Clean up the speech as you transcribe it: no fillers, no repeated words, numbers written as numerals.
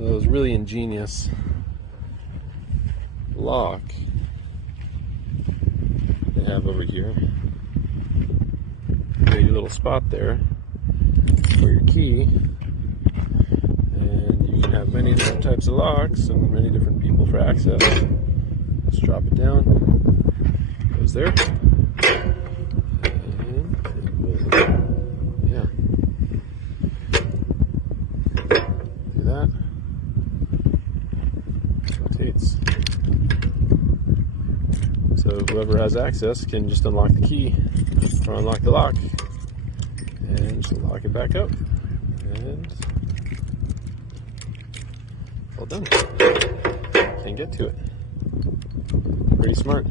So it was really ingenious lock they have over here. Create a little spot there for your key, and you can have many different types of locks and many different people for access. Just drop it down, goes there, and it will, yeah, do that. Rotates. So whoever has access can just unlock the key or unlock the lock and just lock it back up, and all done. Can't get to it. Pretty smart.